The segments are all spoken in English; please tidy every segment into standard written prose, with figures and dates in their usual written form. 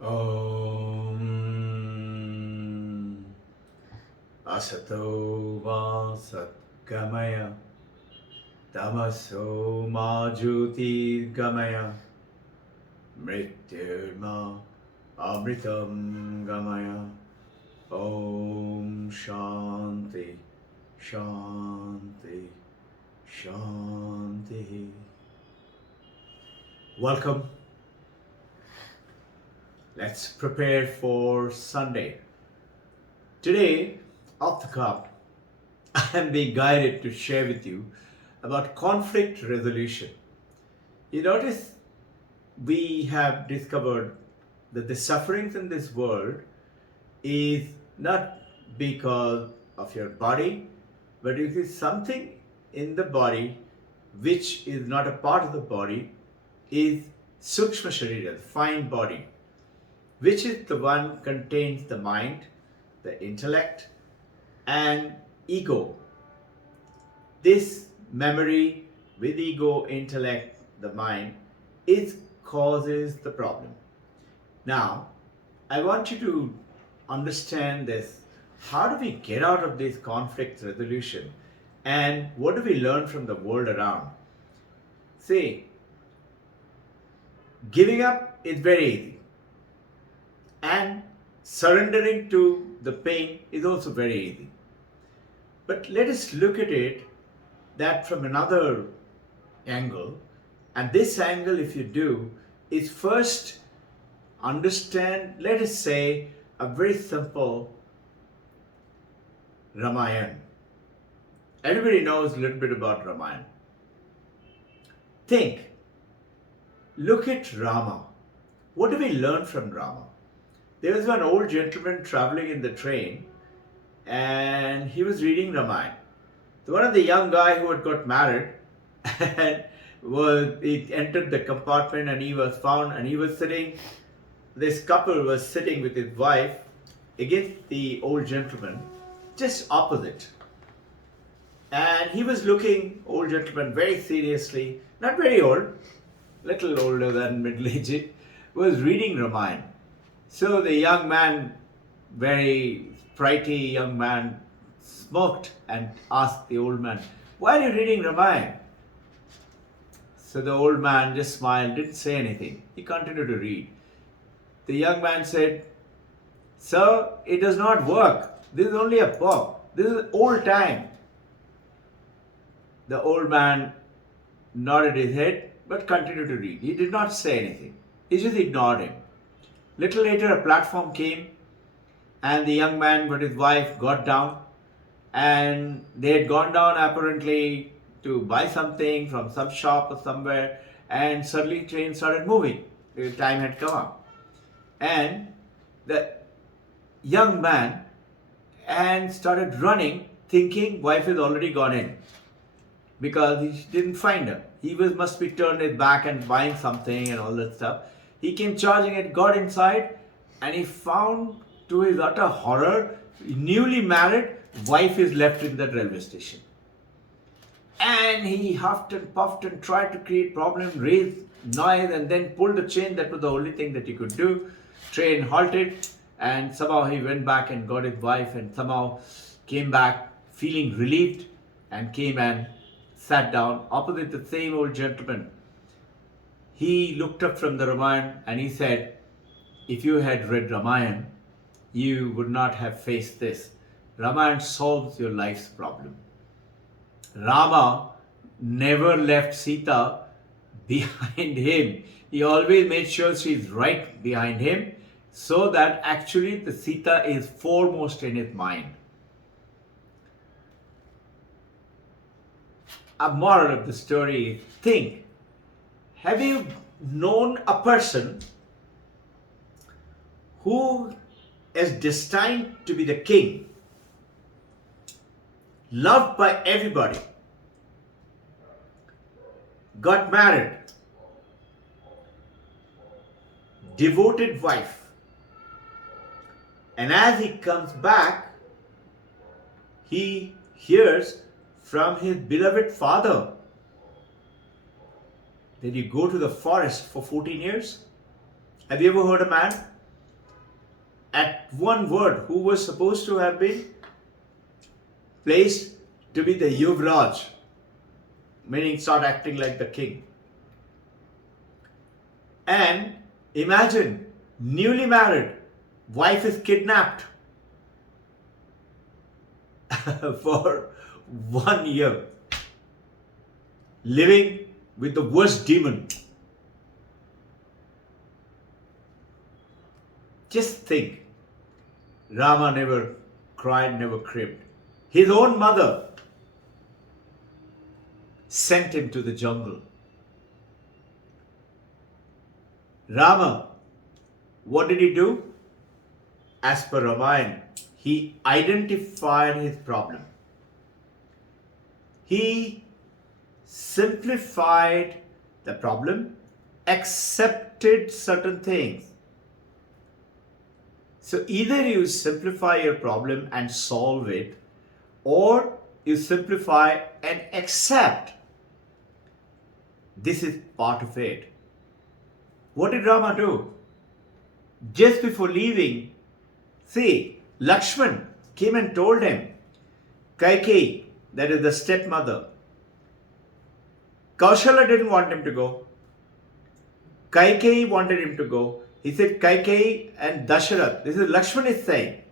Om Asato Va Satgamaya Tamaso Ma Jyoti Gamaya Mrityurma Amritam Gamaya Om Shanti Shanti Shanti. Welcome. Let's prepare for Sunday. Today, off the cup, I am being guided to share with you about conflict resolution. You notice we have discovered that the sufferings in this world is not because of your body, but it is something in the body which is not a part of the body, is Sukshma Sharira, the fine body, which is the one contains the mind, the intellect, and ego. This memory with ego, intellect, the mind, it causes the problem. Now, I want you to understand this. How do we get out of this conflict resolution? And what do we learn from the world around? See, giving up is very easy. And surrendering to the pain is also very easy. But let us look at it that from another angle. And this angle, if you do, is first understand, let us say, a very simple Ramayana. Everybody knows a little bit about Ramayana. Think, look at Rama. What do we learn from Rama? There was one old gentleman traveling in the train and he was reading Ramayana. So one of the young guy who had got married and he entered the compartment and he was found and he was sitting, this couple was sitting with his wife against the old gentleman, just opposite. And he was looking, old gentleman, very seriously, not very old, little older than middle-aged, was reading Ramayana. So the young man, very sprightly young man, smoked and asked the old man, "Why are you reading Ramayana?" So the old man just smiled, didn't say anything. He continued to read. The young man said, "Sir, it does not work. This is only a book. This is old time." The old man nodded his head but continued to read. He did not say anything. He just ignored him. Little later, a platform came, and the young man with his wife got down, and they had gone down apparently to buy something from some shop or somewhere, and suddenly train started moving. The time had come up, and the young man and started running, thinking wife has already gone in because he didn't find her. He must be turned his back and buying something and all that stuff. He came charging it, got inside, and he found, to his utter horror, newly married, wife is left in that railway station. And he huffed and puffed and tried to create problem, raised noise, and then pulled the chain. That was the only thing that he could do. Train halted, and somehow he went back and got his wife, and somehow came back feeling relieved, and came and sat down opposite the same old gentleman. He looked up from the Ramayana and he said, "If you had read Ramayana, you would not have faced this. Ramayana solves your life's problem." Rama never left Sita behind him. He always made sure she's right behind him, so that actually the Sita is foremost in his mind. A moral of the story is, think, have you known a person who is destined to be the king, loved by everybody, got married, devoted wife, and as he comes back, he hears from his beloved father that you go to the forest for 14 years? Have you ever heard a man at one word, who was supposed to have been placed to be the Yuvraj, meaning start acting like the king. And imagine, newly married, wife is kidnapped for 1 year, living with the worst demon. Just think, Rama never cried, never cribbed. His own mother sent him to the jungle. Rama, what did he do? As per Ramayana, he identified his problem. He simplified the problem, accepted certain things. So either you simplify your problem and solve it, or you simplify and accept. This is part of it. What did Rama do? Just before leaving, see, Lakshman came and told him, Kaikeyi, that is the stepmother, Kaushala didn't want him to go. Kaikeyi wanted him to go. He said, Kaikeyi and Dasharath, this is Lakshman is saying,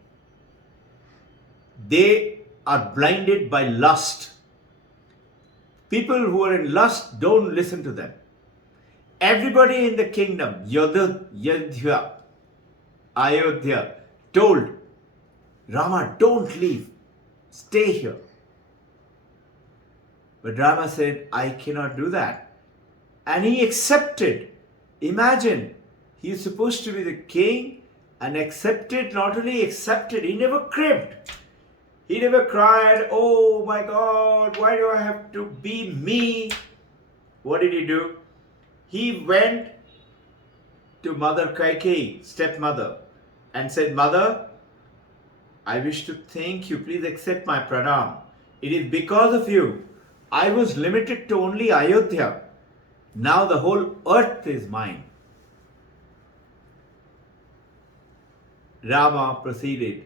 they are blinded by lust. People who are in lust, don't listen to them. Everybody in the kingdom, Ayodhya, told Rama, don't leave, stay here. But Rama said, I cannot do that. And he accepted. Imagine, he is supposed to be the king and accepted, not only accepted, he never cribbed. He never cried, oh my God, why do I have to be me? What did he do? He went to Mother Kaikeyi, stepmother, and said, Mother, I wish to thank you. Please accept my pranam. It is because of you. I was limited to only Ayodhya. Now the whole earth is mine. Rama proceeded.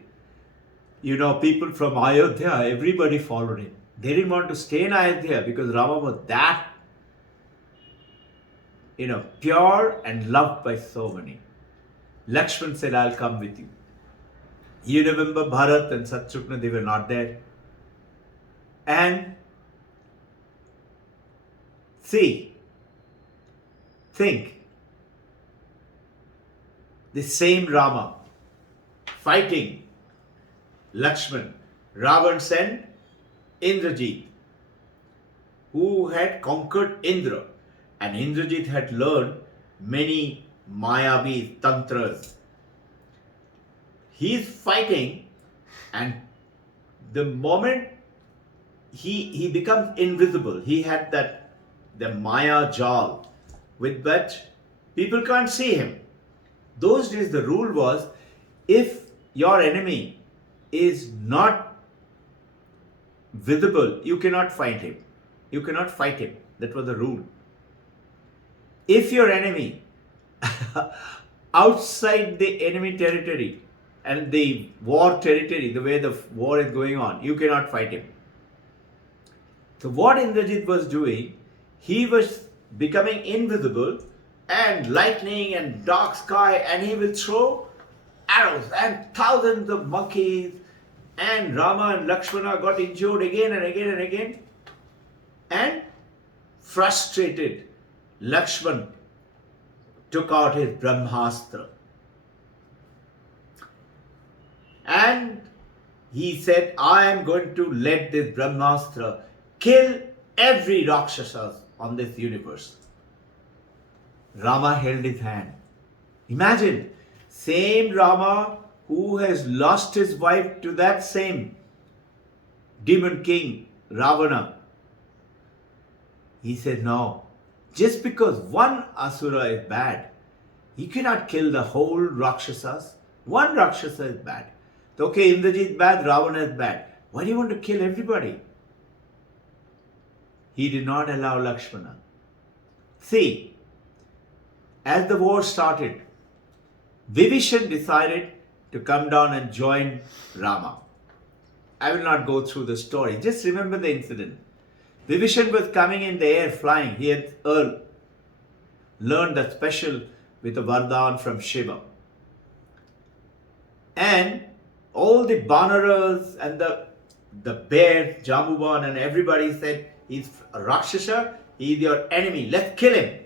You know, people from Ayodhya, everybody followed him. They didn't want to stay in Ayodhya because Rama was that, pure and loved by so many. Lakshman said, I'll come with you. You remember Bharat and Satrugna, they were not there. And see, think, the same Rama fighting Lakshman, Ravan sent Indrajit, who had conquered Indra, and Indrajit had learned many Mayavi tantras. He is fighting, and the moment he becomes invisible, he had the Maya jal with which people can't see him. Those days the rule was, if your enemy is not visible, you cannot fight him. You cannot fight him. That was the rule. If your enemy outside the enemy territory and the war territory, the way the war is going on, you cannot fight him. So what Indrajit was doing, he was becoming invisible, and lightning and dark sky, and he will throw arrows, and thousands of monkeys, and Rama and Lakshmana got injured again and again and again. And frustrated, Lakshman took out his Brahmastra. And he said, I am going to let this Brahmastra kill every Rakshasa on this universe. Rama held his hand. Imagine, same Rama who has lost his wife to that same demon king, Ravana. He said, no, just because one Asura is bad, he cannot kill the whole Rakshasas. One Rakshasa is bad. So, okay, Indrajit is bad, Ravana is bad. Why do you want to kill everybody? He did not allow Lakshmana. See, as the war started, Vibhishan decided to come down and join Rama. I will not go through the story. Just remember the incident. Vibhishan was coming in the air flying. He had learned that special with a Vardhan from Shiva. And all the Banaras and the bear, Jambuvan and everybody said, he's a Rakshasa, he's your enemy, let's kill him.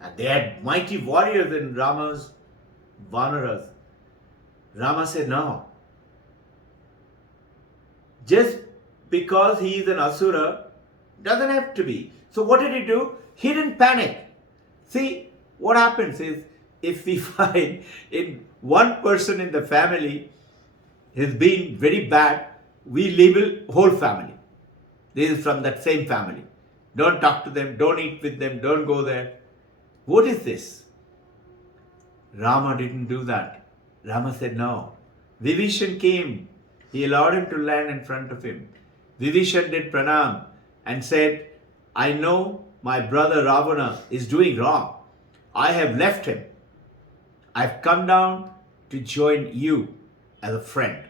And they had mighty warriors in Rama's Vanaras. Rama said, no. Just because he is an Asura, doesn't have to be. So what did he do? He didn't panic. See, what happens is, if we find in one person in the family has been very bad, we label whole family. This is from that same family. Don't talk to them, don't eat with them, don't go there. What is this? Rama didn't do that. Rama said no. Vibhishan came. He allowed him to land in front of him. Vibhishan did pranam and said, I know my brother Ravana is doing wrong. I have left him. I've come down to join you as a friend.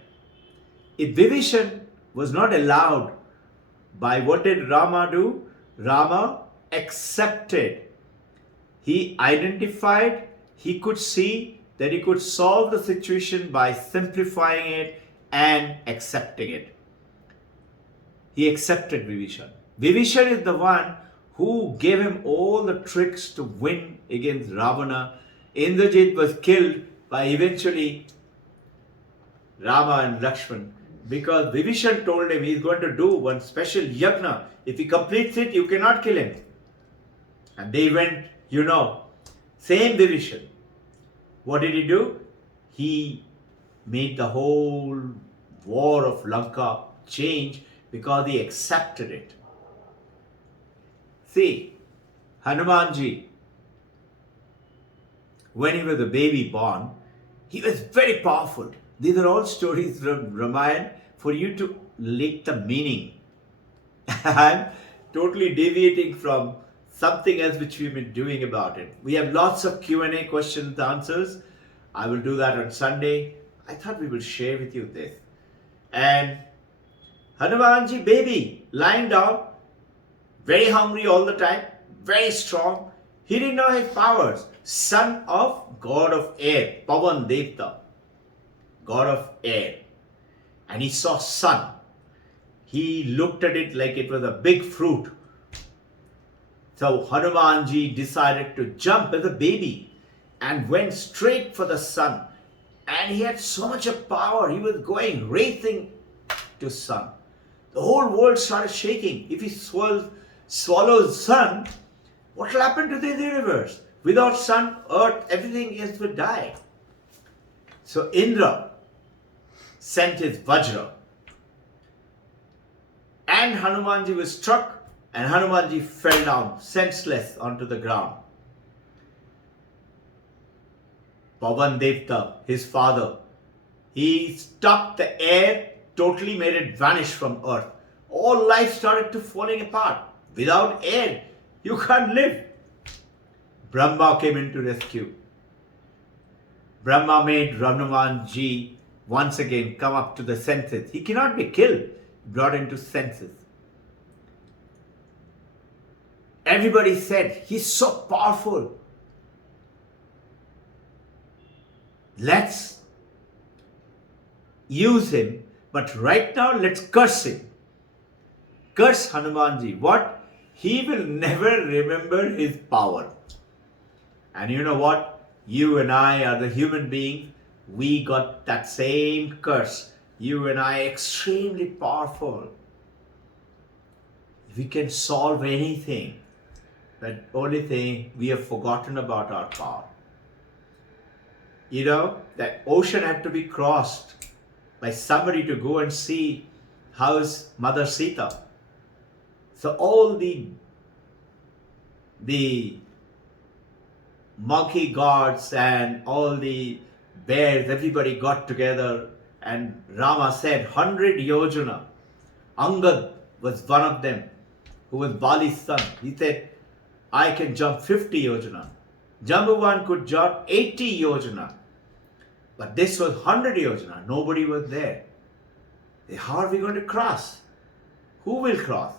If Vibhishan was not allowed, by what did Rama do? Rama accepted. He identified, he could see that he could solve the situation by simplifying it and accepting it. He accepted Vibhishan. Vibhishan is the one who gave him all the tricks to win against Ravana. Indrajit was killed by eventually Rama and Lakshman because Vibhishan told him he's going to do one special yajna. If he completes it, you cannot kill him. And they went, same Vibhishan. What did he do? He made the whole war of Lanka change because he accepted it. See, Hanumanji, when he was a baby born, he was very powerful. These are all stories from Ramayana for you to link the meaning. I'm totally deviating from something else which we've been doing about it. We have lots of Q&A questions and answers. I will do that on Sunday. I thought we will share with you this. And Hanumanji baby lying down, very hungry all the time, very strong. He didn't know his powers. Son of God of air, Pavan Devta, God of air. And he saw sun. He looked at it like it was a big fruit. So Hanumanji decided to jump as a baby and went straight for the sun. And he had so much of power, he was going, racing to sun. The whole world started shaking. If he swallows sun, what will happen to the universe? Without sun, earth, everything else would die. So Indra sent his Vajra. And Hanumanji was struck and Hanumanji fell down senseless onto the ground. Pavan Devta, his father, he stopped the air, totally made it vanish from earth. All life started to falling apart. Without air, you can't live. Brahma came in to rescue. Brahma made Hanumanji once again come up to the senses. He cannot be killed, brought into senses. Everybody said, he's so powerful. Let's use him, but right now let's curse him. Curse Hanumanji. What? He will never remember his power. And you know what? You and I are the human beings. We got that same curse. You and I are extremely powerful. We can solve anything. But only thing, we have forgotten about our power. That ocean had to be crossed by somebody to go and see how's Mother Sita. So all the monkey gods and all the bears, everybody got together and Rama said 100 yojana. Angad was one of them who was Bali's son. He said, I can jump 50 yojana. Jambuvan could jump 80 yojana. But this was 100 yojana. Nobody was there. How are we going to cross? Who will cross?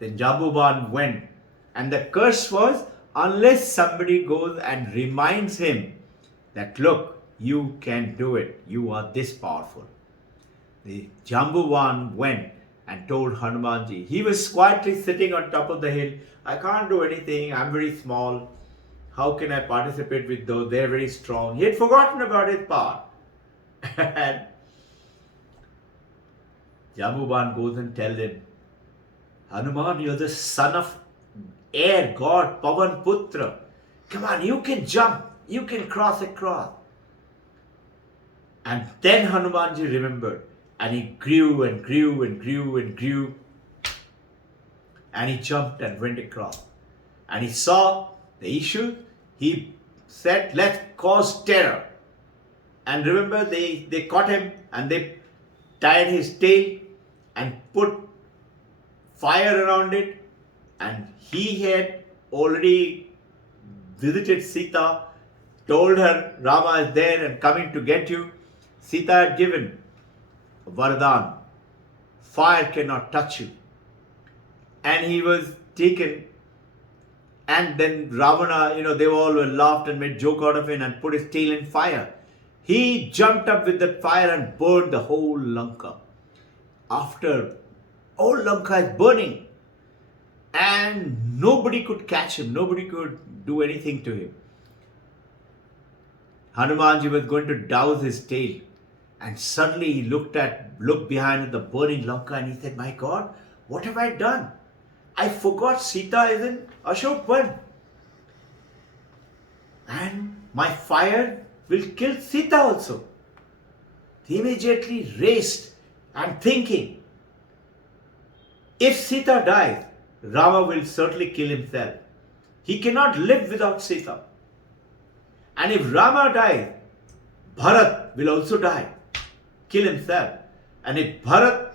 Then Jambuban went. And the curse was, unless somebody goes and reminds him that, look, you can do it. You are this powerful. The Jambuban went and told Hanumanji. He was quietly sitting on top of the hill. I can't do anything. I'm very small. How can I participate with those? They're very strong. He had forgotten about his power. And Jambuban goes and tells him, Hanuman, you're the son of air god, Pavan Putra. Come on, you can jump. You can cross across. And then Hanumanji remembered. And he grew and grew and grew and grew. And he jumped and went across. And he saw the issue. He said, let's cause terror. And remember, they caught him and they tied his tail and put fire around it. And he had already visited Sita, told her Rama is there and coming to get you. Sita had given Vardhan, fire cannot touch you. And he was taken. And then Ravana, they all laughed and made joke out of him and put his tail in fire. He jumped up with that fire and burned the whole Lanka. After all Lanka is burning, and nobody could catch him, nobody could do anything to him. Hanumanji was going to douse his tail, and suddenly he looked behind the burning Lanka and he said, my God, what have I done? I forgot Sita is in Ashok Van. And my fire will kill Sita also. He immediately raced and thinking, if Sita dies, Rama will certainly kill himself. He cannot live without Sita. And if Rama dies, Bharat will also die, kill himself. And if Bharat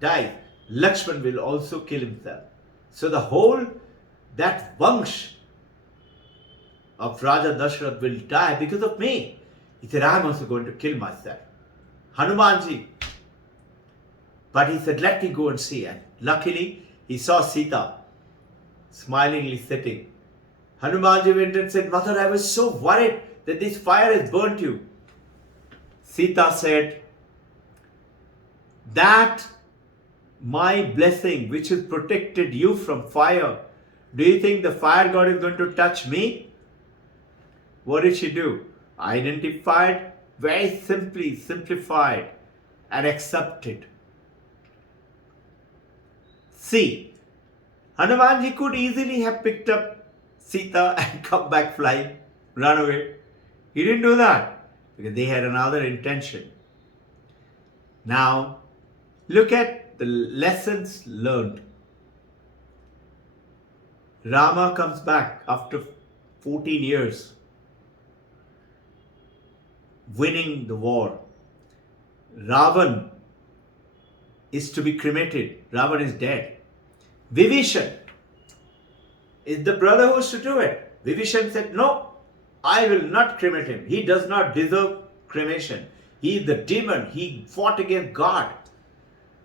dies, Lakshman will also kill himself. So the whole, that Vangsh of Raja Dashrath will die because of me. He said, I am also going to kill myself. Hanumanji. But he said, let me go and see. And luckily, he saw Sita smilingly sitting. Hanumanji went and said, Mother, I was so worried that this fire has burnt you. Sita said, that my blessing which has protected you from fire, do you think the fire god is going to touch me? What did she do? Identified, very simply simplified and accepted. See, Hanumanji could easily have picked up Sita and come back flying, run away. He didn't do that because they had another intention. Now, look at the lessons learned. Rama comes back after 14 years, winning the war. Ravan is to be cremated. Ravan is dead. Vibhishan is the brother who is to do it. Vibhishan said, no, I will not cremate him. He does not deserve cremation. He is the demon. He fought against God.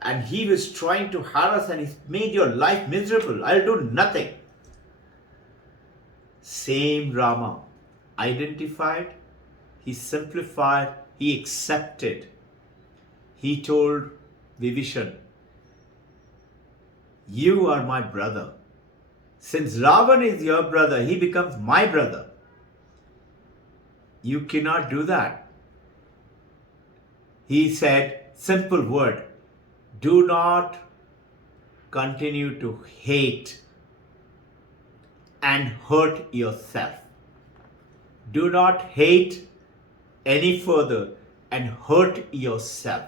And he was trying to harass and he made your life miserable. I'll do nothing. Same Rama. Identified, he simplified, he accepted. He told Vibhishan, you are my brother. Since Ravan is your brother, he becomes my brother. You cannot do that. He said, simple word, do not continue to hate and hurt yourself. Do not hate any further and hurt yourself.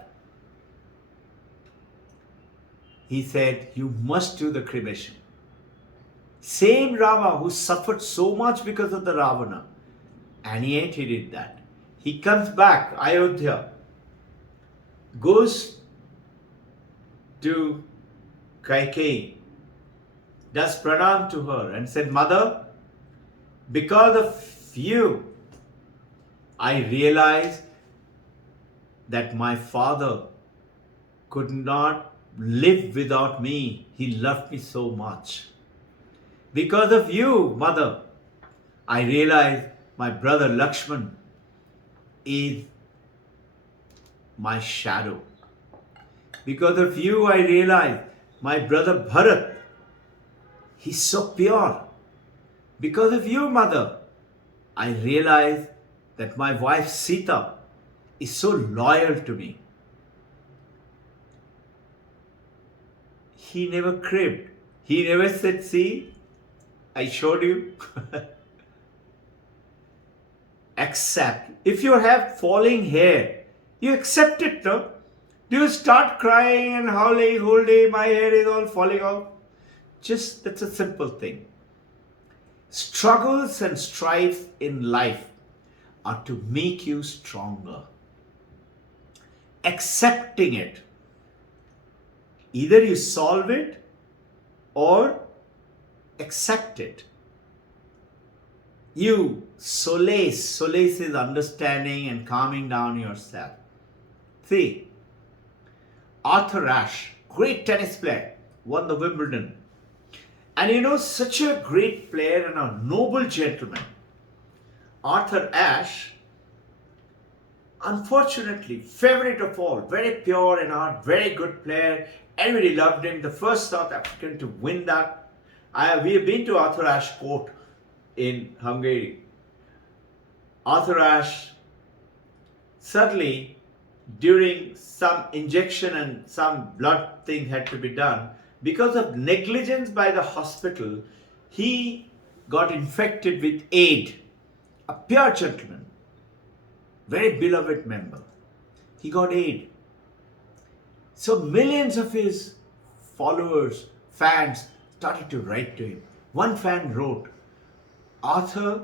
He said, you must do the cremation. Same Rama who suffered so much because of the Ravana. And yet he did that. He comes back, Ayodhya, goes to Kaikeyi, does pranam to her and said, Mother, because of you, I realized that my father could not live without me. He loved me so much. Because of you, mother, I realized my brother Lakshman is my shadow. Because of you, I realized my brother Bharat, he's so pure. Because of you, mother, I realized that my wife Sita is so loyal to me. He never cribbed. He never said, see, I showed you. Accept. If you have falling hair, you accept it, no? Do you start crying and howling, whole day my hair is all falling off? Just, that's a simple thing. Struggles and strife in life are to make you stronger. Accepting it. Either you solve it or accept it. You solace is understanding and calming down yourself. See, Arthur Ashe, great tennis player, won the Wimbledon. And you know, such a great player and a noble gentleman. Arthur Ashe, unfortunately, favorite of all, very pure in heart, very good player. Everybody loved him, the first South African to win that. We have been to Arthur Ashe Court in Hungary. Arthur Ashe, suddenly, during some injection and some blood thing had to be done, because of negligence by the hospital, he got infected with AIDS. A pure gentleman, very beloved member. He got AIDS. So millions of his followers, fans, started to write to him. One fan wrote, Arthur,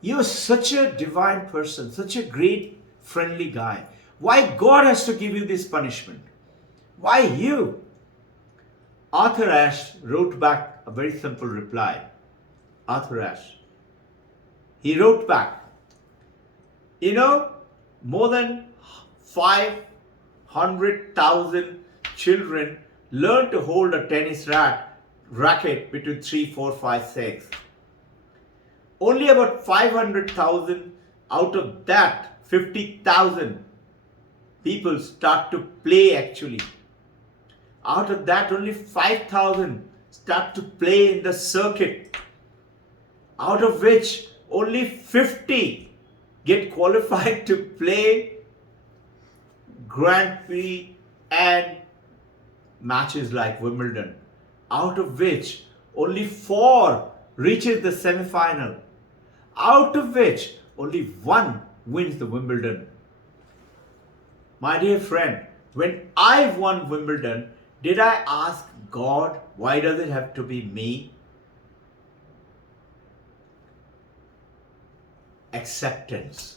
you're such a divine person, such a great, friendly guy. Why God has to give you this punishment? Why you? Arthur Ashe wrote back a very simple reply. Arthur Ashe. He wrote back, you know, more than 500,000 children learn to hold a tennis racket between 3, 4, 5, 6. Only about 500,000 out of that 50,000 people start to play actually. Out of that only 5,000 start to play in the circuit. Out of which only 50 get qualified to play Grand Prix and matches like Wimbledon. Out of which only 4 reaches the semi-final. Out of which only 1 wins the Wimbledon. My dear friend, when I won Wimbledon, did I ask God, why does it have to be me? Acceptance.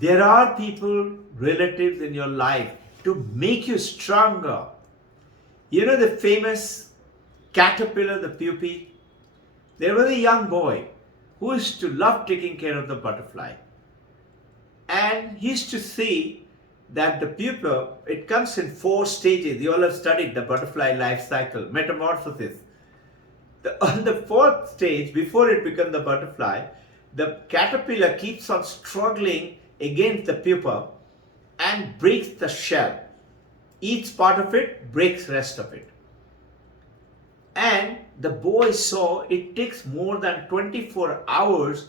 There are people, relatives in your life to make you stronger. You know the famous caterpillar, the pupae? There was a young boy who used to love taking care of the butterfly. And he used to see that the pupa, it comes in 4 stages. You all have studied the butterfly life cycle, metamorphosis. On the 4th stage, before it becomes the butterfly, the caterpillar keeps on struggling against the pupa and breaks the shell. Each part of it breaks rest of it. And the boy saw it takes more than 24 hours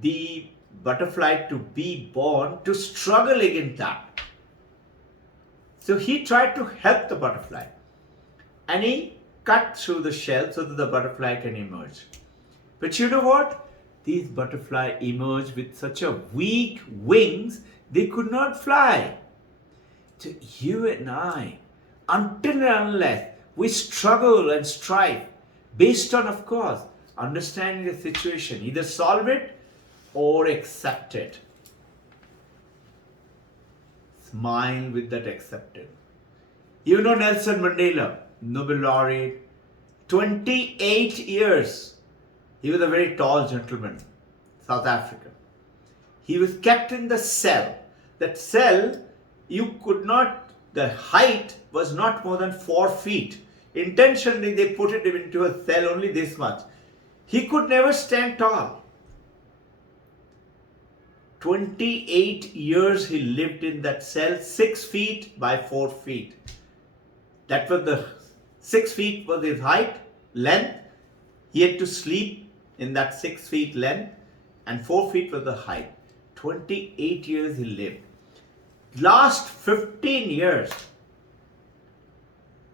the butterfly to be born, to struggle against that. So he tried to help the butterfly. And he cut through the shell so that the butterfly can emerge. But you know what? These butterflies emerged with such a weak wings, they could not fly. So you and I, until and unless we struggle and strive, based on, of course, understanding the situation, either solve it or accept it. Smile with that acceptance. You know Nelson Mandela, Nobel laureate, 28 years. He was a very tall gentleman, South Africa. He was kept in the cell. that cell, you could not, the height was not more than 4 feet. Intentionally, they put it into a cell only this much. He could never stand tall. 28 years he lived in that cell, 6 feet by 4 feet. That was the 6 feet was his height, length. He had to sleep in that 6 feet length, and 4 feet was the height. 28 years he lived. Last 15 years,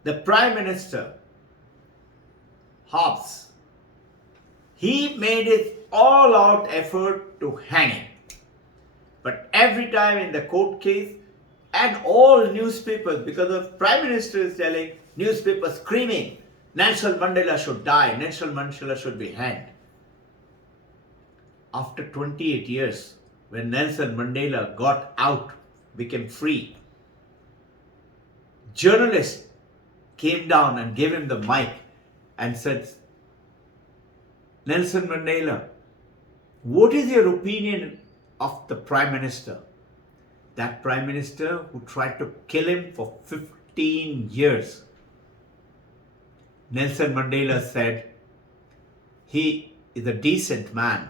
the Prime Minister, Hobbes, he made his all-out effort to hang him. But every time in the court case, and all newspapers, because the Prime Minister is telling, newspapers screaming, Nelson Mandela should die, Nelson Mandela should be hanged. After 28 years, when Nelson Mandela got out, became free, journalists came down and gave him the mic and said, Nelson Mandela, what is your opinion of the Prime Minister? That Prime Minister who tried to kill him for 15 years. Nelson Mandela said, he is a decent man,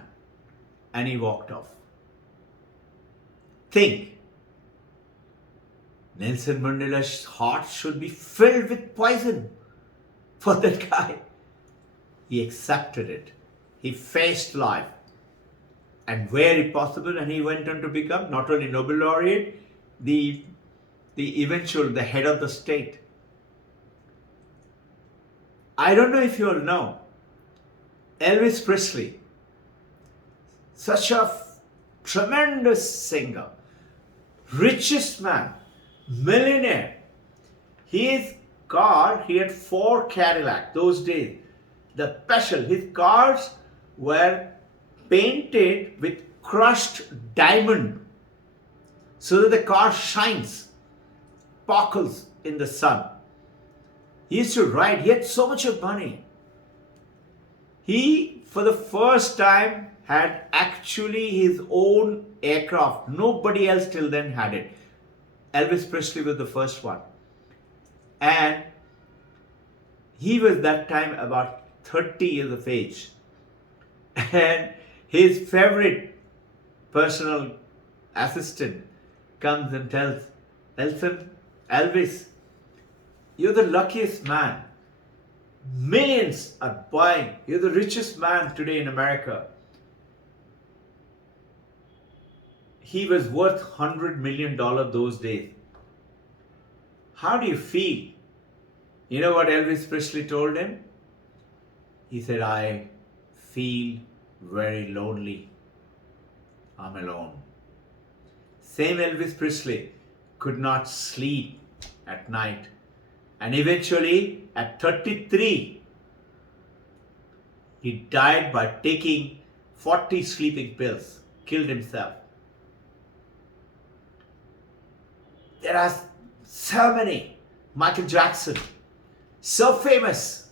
and he walked off. Think, Nelson Mandela's heart should be filled with poison for that guy. He accepted it. He faced life. And where possible, and he went on to become not only Nobel laureate, the head of the state. I don't know if you all know, Elvis Presley, such a tremendous singer, richest man, millionaire. His car, he had 4 Cadillac those days. The special, his cars were painted with crushed diamond so that the car shines, sparkles in the sun. He used to ride, he had so much of money. He, for the first time, had actually his own aircraft. Nobody else till then had it. Elvis Presley was the first one. And he was that time about 30 years of age. And his favorite personal assistant comes and tells, Nelson, Elvis, you're the luckiest man. Millions are buying. You're the richest man today in America. He was worth $100 million those days. How do you feel? You know what Elvis Presley told him? He said, I feel very lonely. I'm alone. Same Elvis Presley could not sleep at night. And eventually, at 33, he died by taking 40 sleeping pills, killed himself. There are so many. Michael Jackson, so famous.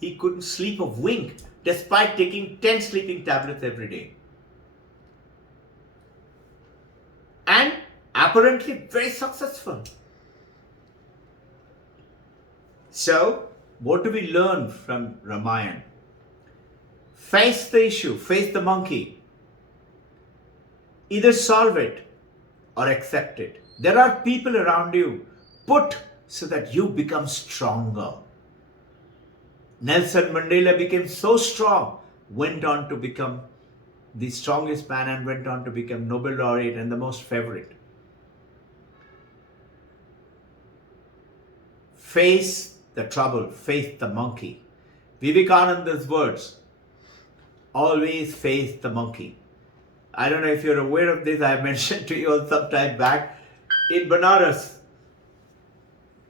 He couldn't sleep a wink despite taking 10 sleeping tablets every day. And apparently very successful. So, what do we learn from Ramayana? Face the issue, face the monkey. Either solve it or accept it. There are people around you put so that you become stronger. Nelson Mandela became so strong, went on to become the strongest man and went on to become Nobel laureate and the most favorite. Face the trouble, face the monkey. Vivekananda's words, always face the monkey. I don't know if you're aware of this, I mentioned to you all some time back. In Banaras,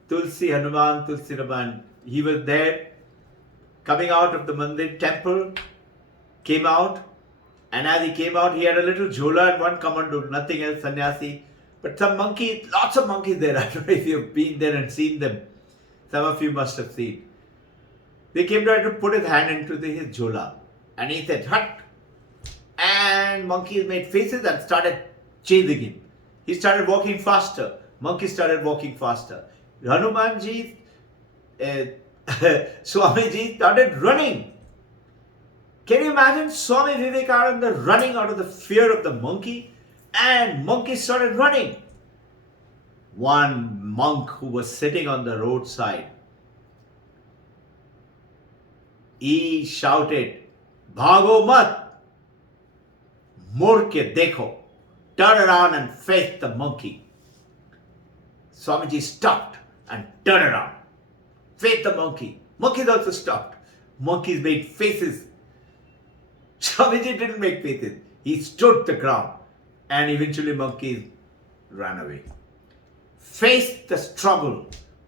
Tulsi Hanuman, Tulsi Raman, he was there coming out of the mandir temple, came out, and as he came out, he had a little jhola and one kamandu, nothing else, sannyasi. But some monkey, lots of monkeys there. I don't know if you've been there and seen them. Some of you must have seen. They came down to put his hand into his jhola. And he said, hut. and monkey made faces and started chasing him. He started walking faster. Monkey started walking faster. Hanumanji, uh, Swamiji started running. Can you imagine Swami Vivekananda running out of the fear of the monkey? And monkey started running. One monk who was sitting on the roadside, he shouted, "Bhago mat, mur ke dekho." Turn around and face the monkey. Swamiji stopped and turned around. Face the monkey. Monkeys also stopped. Monkeys made faces. Swamiji didn't make faces. He stood the ground. And eventually monkeys ran away. Face the struggle,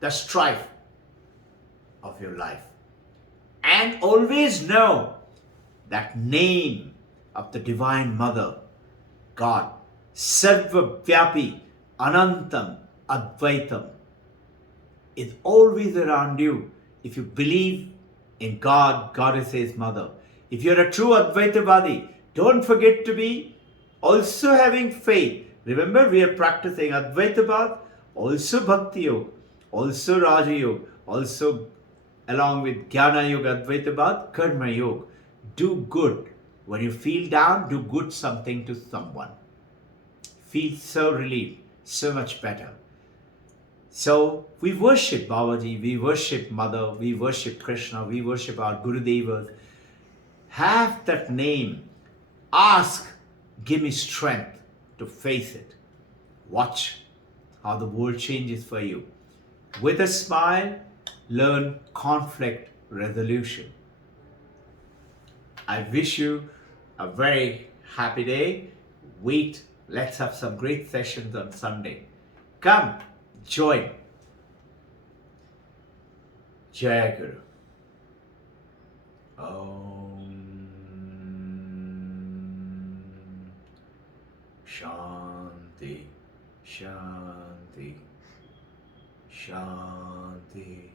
the strife of your life. And always know that name of the Divine Mother, God, Sarva Vyapi, Anantam, Advaitam, is always around you if you believe in God, Goddess, Mother. If you're a true Advaitavadi, don't forget to be also having faith. Remember, we are practicing Advaitavad, also Bhakti Yoga, also Raja Yoga, also along with Jnana Yoga, Advaitavad, Karma Yoga. Do good. When you feel down, do good something to someone. Feel so relieved, so much better. So we worship Babaji, we worship Mother, we worship Krishna, we worship our Gurudevas. Have that name. Ask, give me strength to face it. Watch how the world changes for you. With a smile, learn conflict resolution. I wish you a very happy day. Wait, let's have some great sessions on Sunday. Come, join. Jai Guru. Om Shanti, Shanti, Shanti.